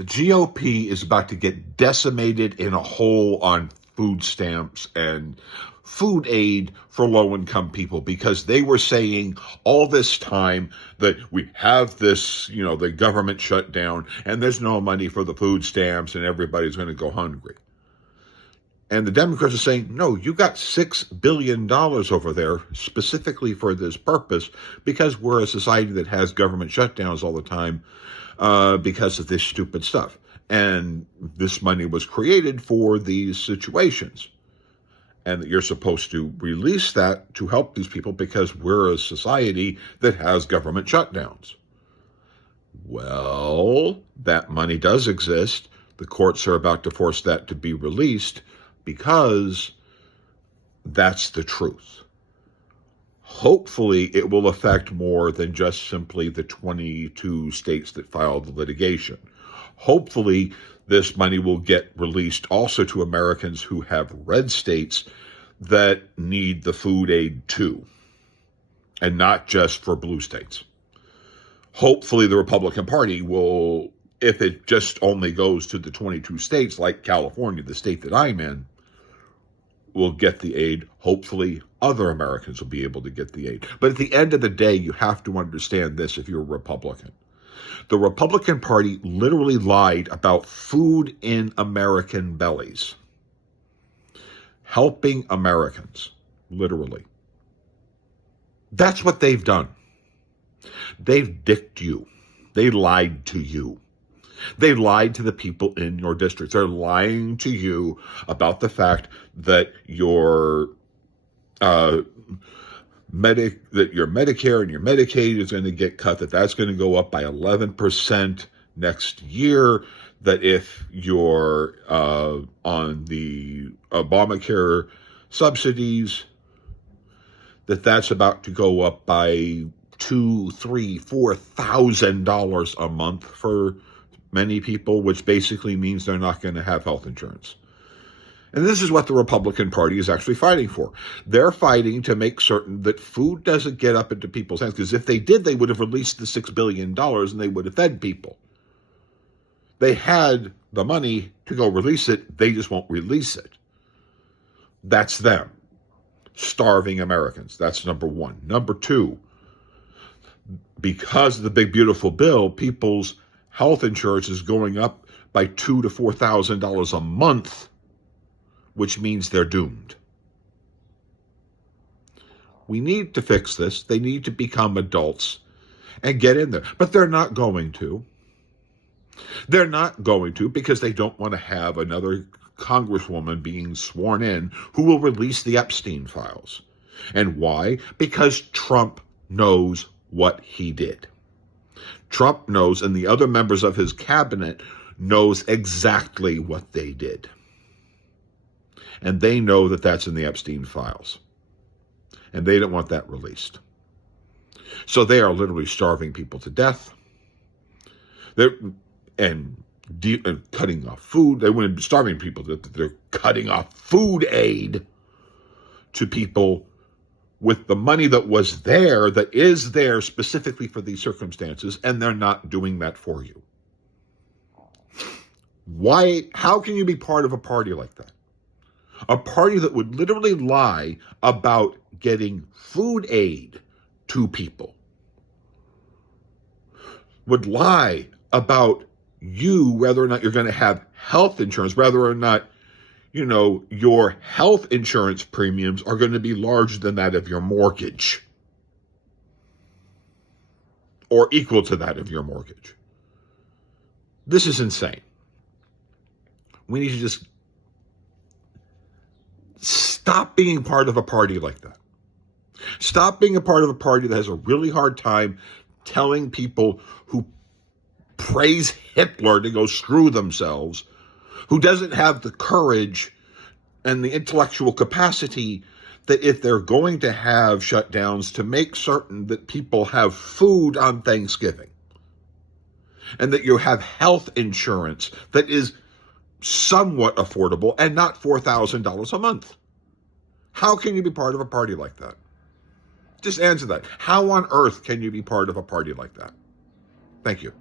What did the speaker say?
The GOP is about to get decimated in a hole on food stamps and food aid for low-income people, because they were saying all this time that we have this, the government shutdown and there's no money for the food stamps and everybody's going to go hungry. And the Democrats are saying, no, you got $6 billion over there specifically for this purpose, because we're a society that has government shutdowns all the time because of this stupid stuff. And this money was created for these situations. And that you're supposed to release that to help these people because we're a society that has government shutdowns. Well, that money does exist. The courts are about to force that to be released because that's the truth. Hopefully, it will affect more than just simply the 22 states that filed the litigation. Hopefully, this money will get released also to Americans who have red states that need the food aid too, and not just for blue states. Hopefully, the Republican Party will, if it just only goes to the 22 states like California, the state that I'm in, will get the aid. Hopefully, other Americans will be able to get the aid. But at the end of the day, you have to understand this if you're a Republican. The Republican Party literally lied about food in American bellies. Helping Americans, literally. That's what they've done. They've dicked you. They lied to you. They lied to the people in your districts. They're lying to you about the fact that your your Medicare and your Medicaid is going to get cut, that's going to go up by 11% next year, that if you're on the Obamacare subsidies, that's about to go up by $2,000, $3,000, $4,000 a month for many people, which basically means they're not going to have health insurance. And this is what the Republican Party is actually fighting for. They're fighting to make certain that food doesn't get up into people's hands, because if they did, they would have released the $6 billion and they would have fed people. They had the money to go release it. They just won't release it. That's them. Starving Americans. That's number one. Number two, because of the big, beautiful bill, people's health insurance is going up by $2,000 to $4,000 a month, which means they're doomed. We need to fix this. They need to become adults and get in there. But they're not going to. They're not going to, because they don't want to have another congresswoman being sworn in who will release the Epstein files. And why? Because Trump knows what he did. Trump knows, and the other members of his cabinet knows exactly what they did. And they know that that's in the Epstein files. And they don't want that released. So they are literally starving people to death. They're cutting off food. They wouldn't be starving people. They're cutting off food aid to people with the money that was there, that is there specifically for these circumstances, and they're not doing that for you. Why? How can you be part of a party like that? A party that would literally lie about getting food aid to people, would lie about you, whether or not you're going to have health insurance, whether or not, your health insurance premiums are going to be larger than that of your mortgage, or equal to that of your mortgage. This is insane. We need to just stop being part of a party like that. Stop being a part of a party that has a really hard time telling people who praise Hitler to go screw themselves, who doesn't have the courage and the intellectual capacity that if they're going to have shutdowns, to make certain that people have food on Thanksgiving, and that you have health insurance that is somewhat affordable and not $4,000 a month. How can you be part of a party like that? Just answer that. How on earth can you be part of a party like that? Thank you.